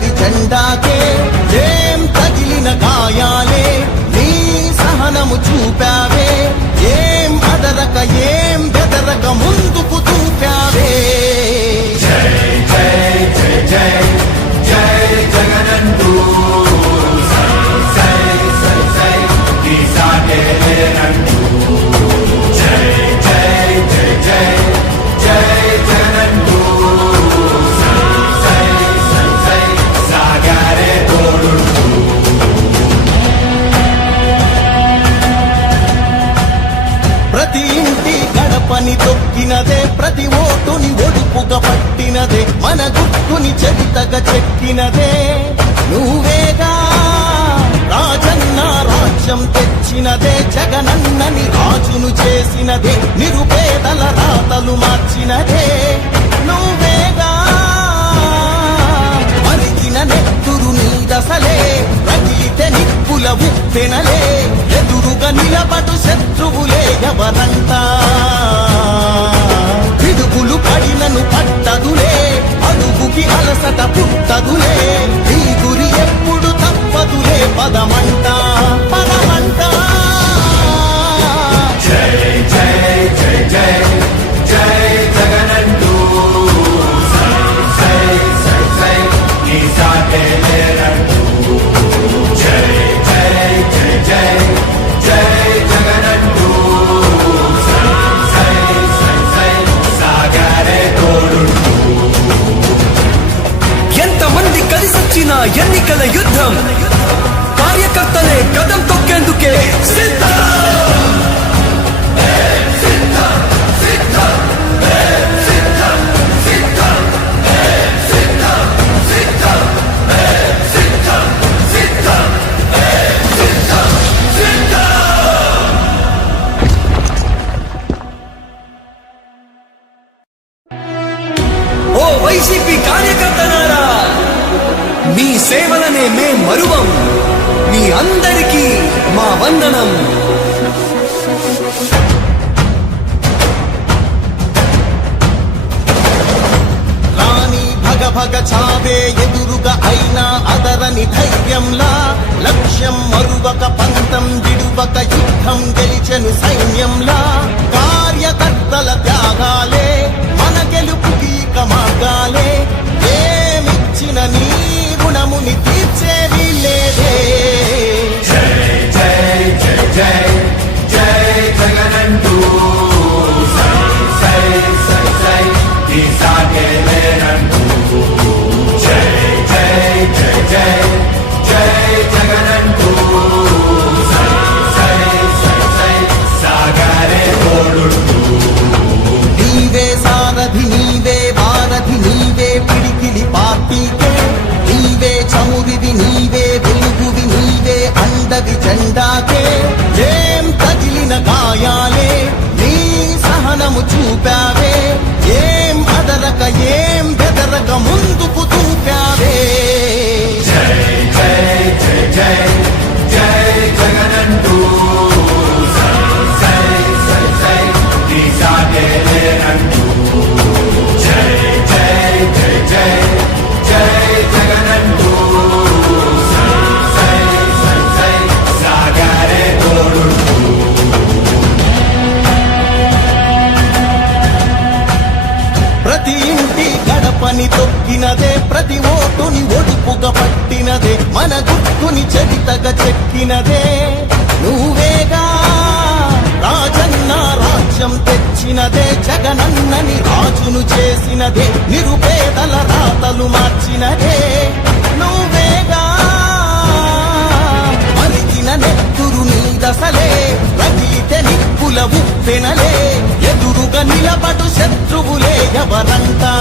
అండవి జెండాకే ఏం తగిలిన గాయాలే నీ సహనము చూపావే ఏం అదరక ఏం బెదరక ముందుకు చూపావే జై జై జై జై జై జగనంటూ సై సై సై నీ సాటే లేనంటూ జై జై జై జై జై జగనంటూ సై సై సై సాగారే తోడుంటూ ప్రతి ఇంటి గడపని తొక్కినదే ప్రతి ఓటుని ఒడుపుగా పట్టినదే మన గుట్టుని చరితగా చెక్కినదే నువ్వేగా రాజన్న రాజ్యం తెచ్చినదే జగనన్నని రాజును చేసినదే నిరుపేదల రాతలు మార్చినదే నువ్వేగా మరిగిన నెత్తురు నీదసలే రగిలితే నిప్పుల ఉప్పెనలే ఎదురుగా నిలబడు శత్రువులే ఎవరంతా పిడుగులు పడినను పట్టదులే అడుగుకి అలసట పుట్టదులే ఈ గురి ఎప్పుడు తప్పదులే పదమంట పదమంట జై జై జై జై జై జగనంటూ సై సై సై సై నీ సాటే లేనంటూ జై జై జై జై జై జగనంటూ సై సై సై సై సాగారే తోడుంటూ ఎంతమంది కలిసొచ్చిన ఎన్నికల యుద్ధం కార్యకర్తలే కదం తొక్కేందుకే సిద్ధం ఓ వైసీపీ కార్యకర్తలారా మీ సేవలనే మే మరువం మీ అందరికీ మా వందనం రాణి భగ భగ చావే ఎదురుగా అయినా అదరని ధైర్యంలా లక్ష్యం మరువక పంతం విడువక యుద్ధం గెలిచెను సైన్యంలా కార్యకర్తల త్యాగాలే మన గెలుపుకి మార్గాలే ఏమిచ్చిన నీ గుణముని తీర్చేవి లేదే జై జై జై జై జై జగనంటూ సై సై సై సై నీ సాటే లేనంటూ జై జై జై జై జై జగనంటూ సై సై సై సై సాగారే తోడుంటూ నీవే సారథి నీవే వారధి నీవే పిడికిలి పార్టీకే నీవే చమురివి నీవే వెలుగువి నీవే అండవి జెండాకే ఏం తగిలిన గాయాలే నీ సహనము చూపావే ఏం అదరక ఏం బెదరక ముందుకు చూపావే జై జై జై జై జై జగనంటూ సై సై సై సై నీ సాటే లేనంటూ జై జై జై జై జై జగనంటూ సై సై సై సై సాగారే తోడుంటూ ప్రతి ఇంటి గడపని తొక్కినదే ప్రతి ఓటుని ఒడుపుగా పట్టినదే మన గుట్టుని చరితగా చెక్కినదే నువ్వేగా రాజన్న రాజ్యం తెచ్చినదే జగనన్నని రాజును చేసినదే నిరుపేదల రాతలు మార్చినదే నువ్వేగా మరిగిన నెత్తురు నీదసలే రగిలితే నిప్పుల ఉప్పెనలే ఎదురుగా నిలబడు శత్రువులే ఎవరంతా